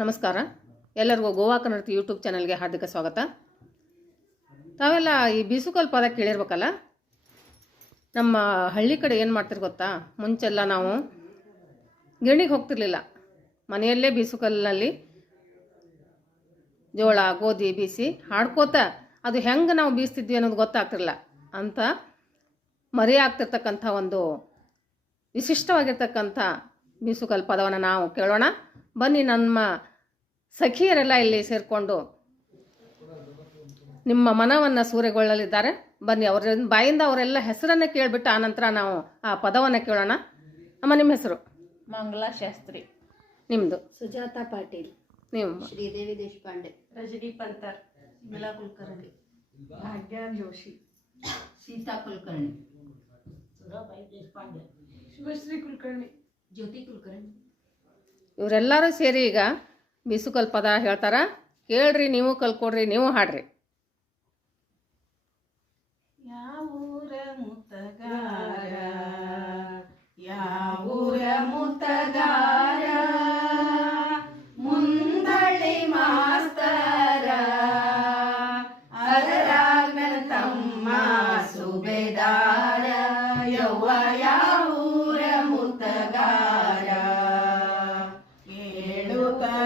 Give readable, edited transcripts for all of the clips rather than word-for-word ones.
ನಮಸ್ಕಾರ. ಎಲ್ಲರಿಗೂ ಗೋವಾ ಕನ್ನಡ ಯೂಟ್ಯೂಬ್ ಚಾನಲ್ಗೆ ಹಾರ್ದಿಕ ಸ್ವಾಗತ. ತಾವೆಲ್ಲ ಈ ಬೀಸುಕಲ್ ಪದ ಕೇಳಿರ್ಬೇಕಲ್ಲ. ನಮ್ಮ ಹಳ್ಳಿ ಕಡೆ ಏನು ಮಾಡ್ತಿರ್ ಗೊತ್ತಾ, ಮುಂಚೆಲ್ಲ ನಾವು ಗಿರಣಿಗೆ ಹೋಗ್ತಿರ್ಲಿಲ್ಲ, ಮನೆಯಲ್ಲೇ ಬೀಸುಕಲ್ಲಿನಲ್ಲಿ ಜೋಳ ಗೋಧಿ ಬೀಸಿ ಹಾಡ್ಕೋತ ಅದು ಹೆಂಗೆ ನಾವು ಬೀಸ್ತಿದ್ವಿ ಅನ್ನೋದು ಗೊತ್ತಾಗ್ತಿರಲಿಲ್ಲ ಅಂತ ಮರೆಯಾಗ್ತಿರ್ತಕ್ಕಂಥ ಒಂದು ವಿಶಿಷ್ಟವಾಗಿರ್ತಕ್ಕಂಥ ಬೀಸುಕಲ್ ಪದವನ್ನು ನಾವು ಕೇಳೋಣ ಬನ್ನಿ. ನಮ್ಮ ಸಖಿಯರೆಲ್ಲ ಇಲ್ಲಿ ಸೇರಿಕೊಂಡು ನಿಮ್ಮ ಮನವನ್ನು ಸೂರೆಗೊಳ್ಳಲಿದ್ದಾರೆ. ಬನ್ನಿ, ಅವರ ಬಾಯಿಂದ ಅವರೆಲ್ಲ ಹೆಸರನ್ನು ಕೇಳಿಬಿಟ್ಟು ಆನಂತರ ನಾವು ಆ ಪದವನ್ನು ಕೇಳೋಣ. ಅಮ್ಮ, ನಿಮ್ಮ ಹೆಸರು? ಮಂಗಲಾ ಶಾಸ್ತ್ರಿ. ನಿಮ್ಮದು? ಸುಜಾತಾ ಪಾಟೀಲ್. ನೀವು? ಶ್ರೀದೇವಿ ದೇಶಪಾಂಡೆ. ರಜನಿ ಪಂತರ್. ಮಿಲಾ ಕುಲಕರ್ಣಿ. ಭಾಗ್ಯ ಜೋಶಿ. ಸೀತಾ ಕುಲಕರ್ಣಿ. ಸುಧಾಬಾಯಿ ದೇಶಪಾಂಡೆ. ಶುಭಶ್ರೀ ಕುಲಕರ್ಣಿ. ಜ್ಯೋತಿ ಕುಲಕರ್ಣಿ. ಇವರೆಲ್ಲರೂ ಸೇರಿ ಈಗ ಬೀಸುಕಲ್ ಪದ ಹೇಳ್ತಾರ. ಕೇಳ್ರಿ, ನೀವು ಕಲ್ಕೊಡ್ರಿ, ನೀವು ಹಾಡ್ರಿ. ಯಾವೂರ ಮುತ್ತಗಾರ, ಯಾವೂರ ಮುತ್ತಗಾರ, ಮುಂದಳ್ಳಿ ಮಾಸ್ತರ, ಅದರಾಗ ತಮ್ಮ ಸುಬೇದಾರ, ಯವ್ವ ಯಾವೂರ ಮುತ್ತಗಾರ,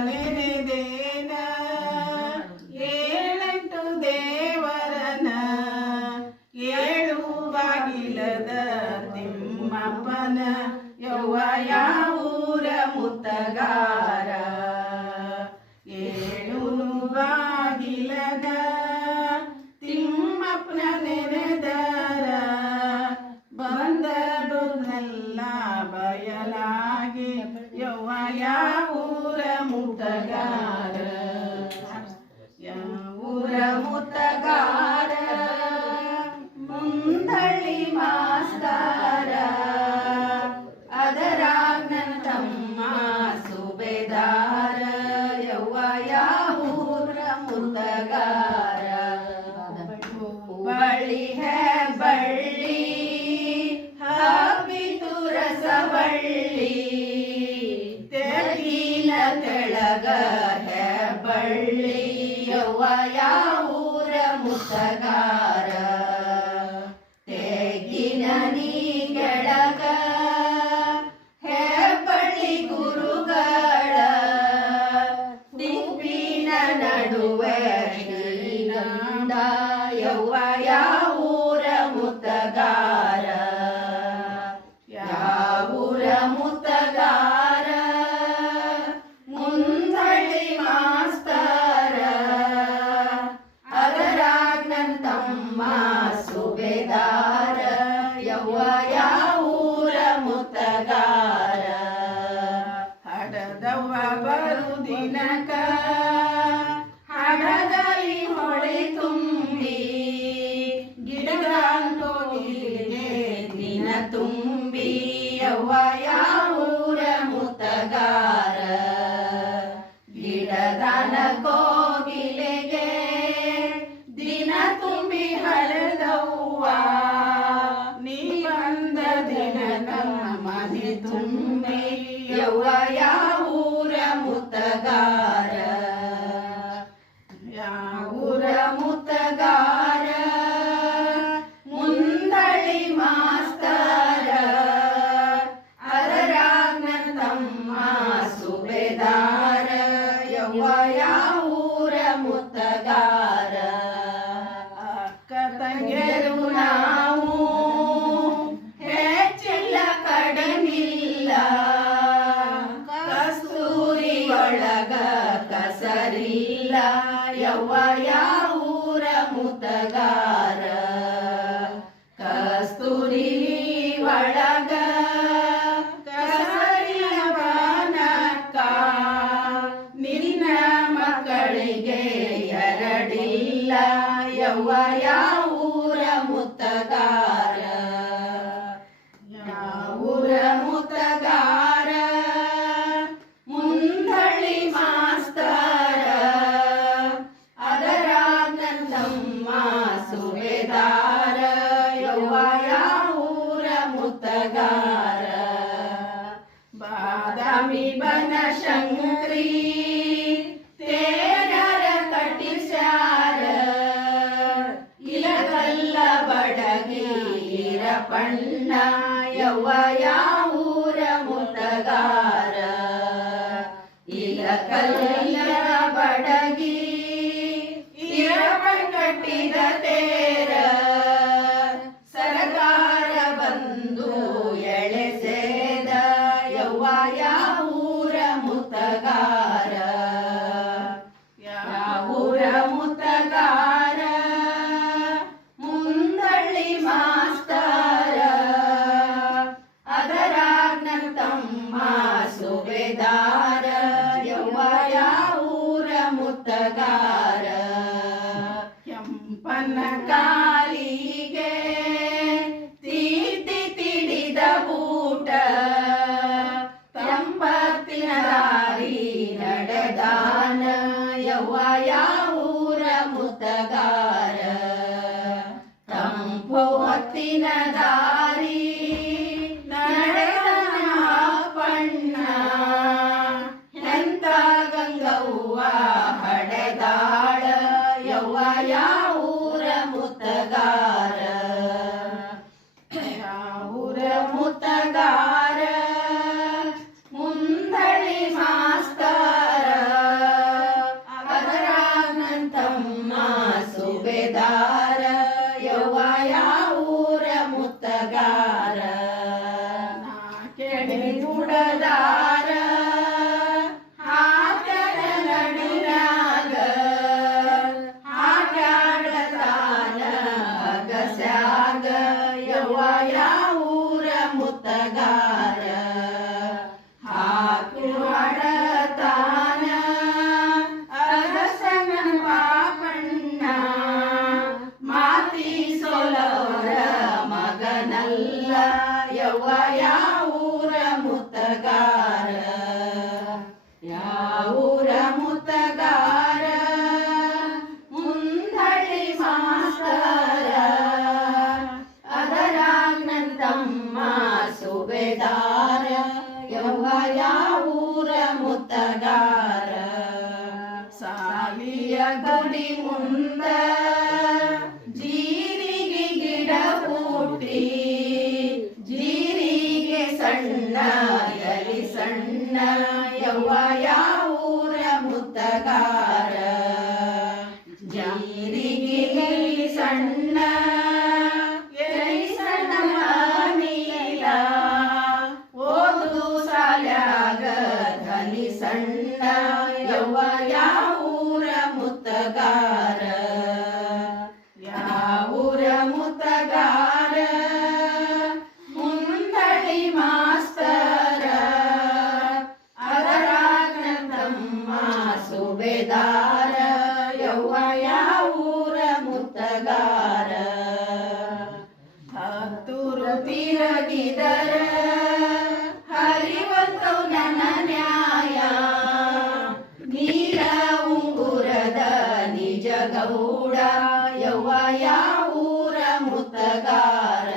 ನೆನೆದೇನ ಏಳೆಂಟು ದೇವರನ, ಏಳು ಬಾಗಿಲದ ತಿಮ್ಮಪ್ಪನ, ಯವ್ವ ಯಾವೂರ ಮುತ್ತಗಾರ, ಏಳು ಬಾಗಿಲದ ತಿಮ್ಮಪ್ಪನ ನೆನೆದರ, ಬಂದ ಬುಧಲ್ಲ ಬಯಲಾಗಿ, ಯವ್ವ ಯಾವೂರ ಮುತ್ತಗಾರ, ಯಾವೂರ ಮುತ್ತಗಾರ, ಮುಂದಳ್ಳಿ ಮಾಸ್ತರ, ಅದರಾಗ ನನ್ನ ತಮ್ಮ ಸುಬೇದಾರ, ಯವ್ವ ಯಾವೂರ ಮುತ್ತಗಾರ, ಬಳ್ಳಿ ಹೆಬ್ಬಳ್ಳಿ ಹಬ್ಬಿತು ರಸಬಳ್ಳಿ, ತೆಗಿನ ತೆಳಗ ಹೆಬ್ಬಳ್ಳಿ, ಯವ್ವ ಯಾವೂರ ಮುತ್ತಗಾರ, ತೆಗಿನ ನೀ ಕೆಳಗ ಹೆಬ್ಬಳ್ಳಿ ಗುರುಗಳ, ದಿಬ್ಬಿನ ನಡುವೆ ಶ್ರೀಗಂಧ, ಯವ್ವ ಯಾವೂರ ಮುತ್ತಗಾರ, ಯಾವೂರ ಮುತ್ತಗಾರ, ಮುಂದಳ್ಳಿ ಮಾಸ್ತರ, ಅದರಾಗ ನನ್ನ ತಮ್ಮ ಸುಬೇದಾರ, ಯವ್ವ ಯಾವೂರ ಮುತ್ತಗಾರ, ಹಡದವ್ವ ಬರುದಿನಕ ಹಡಗಲಿ ಹೊಳೆ ತುಂಬಿ, ಗಿಡಗಾಂತೋಗಿಲಿಗೆ ದಿನ ತುಂಬಿ, ಯವ್ವ ಯಾವೂರ ಮುತ್ತಗಾರ, ಗಿಡದಾನ ಕೋಗಿಲೆಗೆ ದಿನ ತುಂಬಿ ಹರಿದವ್ವ, ನೀ ಬಂದ ದಿನ ನಮ್ಮ ಮನೆ ತುಂಬಿ, ಯವ್ವ ಯಾವೂರ ಮುತ್ತಗಾರ, ಯಾವೂರ ಮುತ್ತಗಾರ, ಮುಂದಳ್ಳಿ ಮಾಸ್ತರ, ಅದರಾಗ ನನ್ನ ತಮ್ಮ ಸುಬೇದಾರ, ಯವ್ವ ಯಾವೂರ ಮುತ್ತಗಾರ, ಅಕ್ಕ ತಂಗಿಯರು ನಾವು ಹೆಚ್ಚಿಲ್ಲ ಕಡಿಮಿಲ್ಲ, ಕಸ್ತೂರಿ ಒಳಗ ಕಸರಿಲ್ಲ, ಯವ್ವ ಯಾವೂರ ಮುತ್ತಗಾರ, ಕಸ್ತೂರಿ ಒಳಗ ಕಸರಿಲ್ಲ ಬಾನಕ್ಕ, ನಿನ್ನ ಮಕ್ಕಳಿಗೆ ಎರಡಿಲ್ಲ, ಯವ್ವ ಯಾವೂರ ಮುತ್ತಗಾರ, ಯಾವೂರ ಮುತ್ತಗಾರ, ಮುಂದಳ್ಳಿ ಮಾಸ್ತರ, ಅದರಾಗ ನನ್ನ ತಮ್ಮ ಸುಬೇದಾರ, ಯವ್ವ ಯಾವೂರ ಮುತ್ತಗಾರ, ಬಾದಾಮಿ ಬನಶಂಕರಿ ಊರ ಮುತ್ತಗಾರ ಇಲಕಲ್ಲಿಯ ಬಡಗಿ ಇರಬನ್ ಕಟ್ಟಿದ ತೇರ ಸರಕಾರ ಬಂದು ಎಳೆಸೇದ ಯವ್ವ ಊರ ಮುತ್ತಗಾರ ಊರ ಮುತ್ತಗಾರ ಮುಂದಳ್ಳಿ ಮಾಸ್ತರ ಅದರಾಗ ನನ್ನ ತಮ್ಮ ಸುಬೇದಾರ ಯವ್ವ ಊರ ಮುತ್ತಗಾರ ಕೆಂಪನ ಕಾಲಿಗೆ ತೀರ್ತಿ ತಿಡಿದ ಬೂಟ ತಂಬತ್ತಿನ ದಾರಿ ನಡೆದಾನ ಯವ್ವ ಊರ ಮುತ್ತಗಾರ ತಂಪು ಹೊತ್ತಿನ ದಾರಿ ನಡೆದಾನ ಪಣ್ಣ ಎಂತ ಗಂಗವ್ವ ಹಡೆದಾಳ ಯವ್ವ ಊರ ಮುತ್ತಗಾರ ಊರ ಮುತ್ತಗಾರ ಮುಂದಳಿ ಮಾಸ್ತರ ಅದರಾಗ ನನ್ನ ತಮ್ಮ ಸುಬೇದಾರ ಯವ್ವ ಊರ ಮುತ್ತಗಾರ ಕೆಡೆ ನುಡದಾರ ಆಟದ ನಡುನಾಗ ಆಟಾಡತಾನ ಅಗಸ್ಯಾಗ ಯವ್ವ ಊರ ಮುತ್ತಗಾರ ಹಾಕು ಹಾಡತಾನ ಅಗಸನ ಪಾಪಣ್ಣ ಮಾತಿ ಸೋಲವರ ಮಗನಲ್ಲ ಯವ್ವ ಊರ ಮುತ್ತಗಾರ ಊರ ಮುತ್ತಗಾರ ಮುಂದಳಿ ಮಾಸ್ತರ ಅದರಾಗ ನನ್ನ ತಮ್ಮ ಸುಬೇದಾರ ಯವ್ವ ಊರ ಮುತ್ತಗಾರ ಸಾಲಿಯ ಗುಡಿ ಮುಂದ ಜೀರಿಗೆ ಗಿಡ ಹುಟ್ಟಿ ಜೀರಿಗೆ ಸಣ್ಣ ಎಲಿ ಸಣ್ಣ ಯವ್ವ ಊರ ಮುತ್ತಗಾರ ಜೀರಿಗೆ ಎಲಿ ಸಣ್ಣ ಎಲಿ ಸಣ್ಣ ನೀಲ ಓದು ಸಾಲ್ಯಾಗ ಧನಿ ಸಣ್ಣ ಯವ್ವ ಊರ ಮುತ್ತಗಾರ ಊರ ಮುತ್ತಗಾರ ಮುಂದಳಿ ಮಾಸ್ತರ ಅದರಾಗ ನನ್ನ ತಮ್ಮ ಸುಬೇದಾರ ಯವ್ವ ಊರ ಮುತ್ತಗಾರ ಹತ್ತೂರು ತಿರಗಿದರ ಹರಿವಂತವು ನನ್ನ ನ್ಯಾಯ ನೀಲ ಉಂಗುರದ ನಿಜ ಗೌಡ ಯವ್ವ ಊರ ಮುತ್ತಗಾರ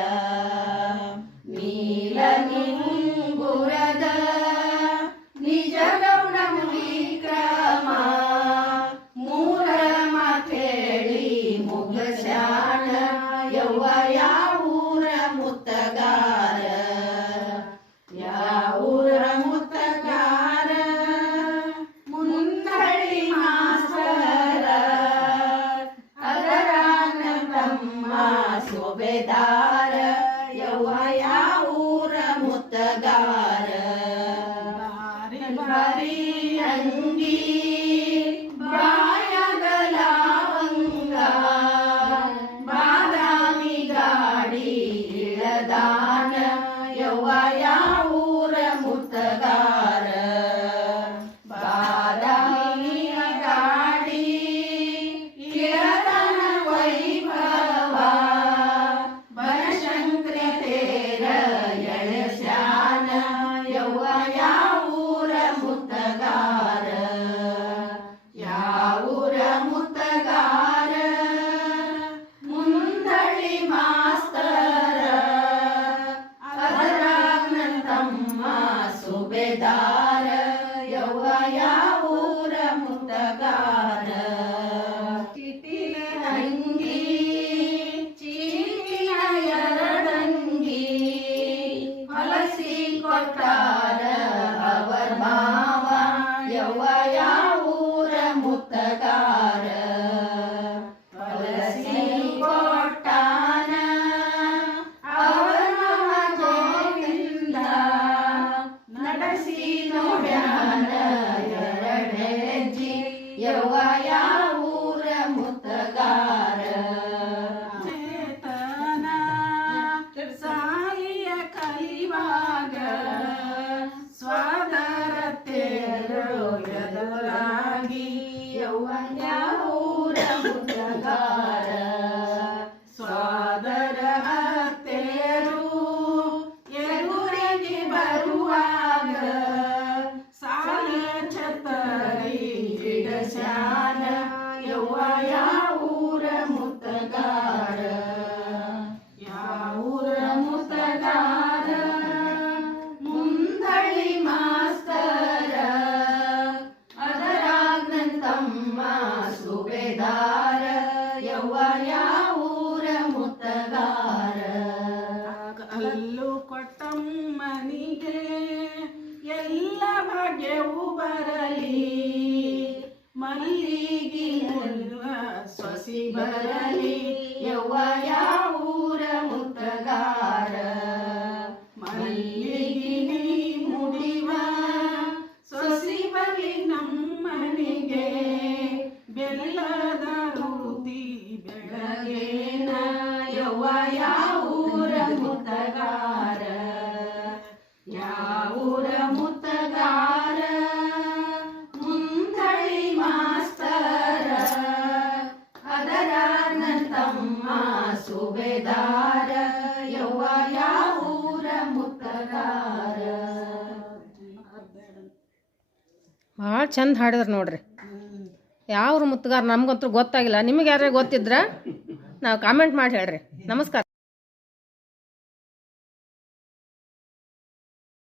ನೀಲ ಉಂಗುರದ ನಿಜ ಗೌಡ ವಿಕ್ರಮ ಮೂರ ಮಾತೇಳಿ ಮುಗಸ್ಯಾಣ ಯವ್ವ ಊರ ಮುತ್ತಗಾರ ಊರ ಮುತ್ತಗಾರ ಮುಂದಳಿ ಮಾಸ್ತರ ಅದರಾಗ ನನ್ನ ತಮ್ಮ ಸುಬೇದಾರ ಯವ್ವ ಊರ ಮುತ್ತಗಾರ ಬಾರಿ ಅಂಗಿ ಬಾಯಗಲ ಲವಂಗ ಬಾದಾಮಿ ಗಾಡಿ ಇಳದಾನ ಯವ್ವ ಊರ ಮುತ್ತಗಾರ ಬಾದಾಮಿ ಗಾಡಿ ಇಳದಾನ ವೈಭವ ಬನಶಂಕರಿ ತೇರ ಎಳೆಸ್ಯಾನ ಯವ್ವ ಊರ ಮುತ್ತಗಾರ ಊರ ಮುತ್ತಗಾರ ಮುಂದಳಿ ಮಾಸ್ತರ ಅದರಾಗ ನನ್ನ ತಮ್ಮ ಸುಬೇದಾರ ಯವ್ವ ಊರ ಮುತ್ತಗಾರ ಚಿಟಿನ ಅಂಗಿ ಚೀಟಿನ ಎರಡಂಗಿ ಹೊಲಸಿ ಕೊಟ್ಟಾರ ಅವರ ಮಾವ ಯವ್ವ ಯಾವೂರ ಮುತ್ತಗಾರ ಹೊಲಸಿ ಕೊಟ್ಟಾನ ಅವರ ಮಾವ ಜೋಗಿಂದ ನಡೆಸಿ ನೋಡ್ಯಾನ ಎರಡೆಜ್ಜಿ ಯವ್ವ ಯಾವೂರ ಮುತ್ತಗಾರ ಚೇತನ ಸಾಲಿಯ ಕಲಿವಾಗ ಸ್ವಾದರ ತೇರು ಎದುರಾಗಿ ಯವ್ವ ಯಾವೂರ ಮುತ್ತಗಾರ ಸ್ವಾದರ ತೇರು ಎದುರಿಗೆ ಬರುವಾಗ ಸಾಲ ಛತರಿ ಹಿಡಸ್ಯಾನ ಯವ್ವ ಯಾವೂರ ಮುತ್ತಗಾರ ಯಾವೂರ ಮುತ್ತಗಾರ ಮುಂದಳಿ ಮಾಸ್ತರ ಅದರಾಗ ನನ್ ತಮ್ಮ ಸುಬೇದಾರ ಯವ್ವ ಯಾವೂರ ಮುತ್ತಗಾರ ಅಲ್ಲೂ ಕೊಟ್ಟಮ್ಮನಿಗೆ ಎಲ್ಲ ಭಾಗ್ಯವು ಬರಲಿ ಮಲ್ಲಿಗೆ ಮುಳ್ಳುವ ಸೊಸಿ ಬರಲಿ ಯವ್ವ ಯಾವೂರ ಮುತ್ತಗಾರ ಮಲ್ಲಿಗೆ ಮುಡಿವ ಸೊಸಿ ಬರಲಿ ನಮ್ಮನಿಗೆ ಬೆಲ್ಲದ ರೂತಿ ಬೆಳಗೇನ ಯವ್ವ ಯಾವೂರ ಮುತ್ತಗಾರ ಯಾವೂರ ಮುತ್ತಗಾರ ಮುಂದಳಿ ಮಾಸ್ತರ ಅದರ ನನ್ ತಮ್ಮ ಸುಬೇದಾರ ಯವ್ವ ಯಾವೂರ ಮುತ್ತಗಾರ ಭಾಳ ಚಂದ ಹಾಡಿದ್ರು ನೋಡ್ರಿ ಯಾವ ಮುತ್ತಗಾರ ನಮ್ಗಂತೂ ಗೊತ್ತಾಗಿಲ್ಲ ನಿಮಗೆ ಯಾರೇ ಗೊತ್ತಿದ್ರ ನಾವು ಕಾಮೆಂಟ್ ಮಾಡಿ ಹೇಳ್ರಿ ನಮಸ್ಕಾರ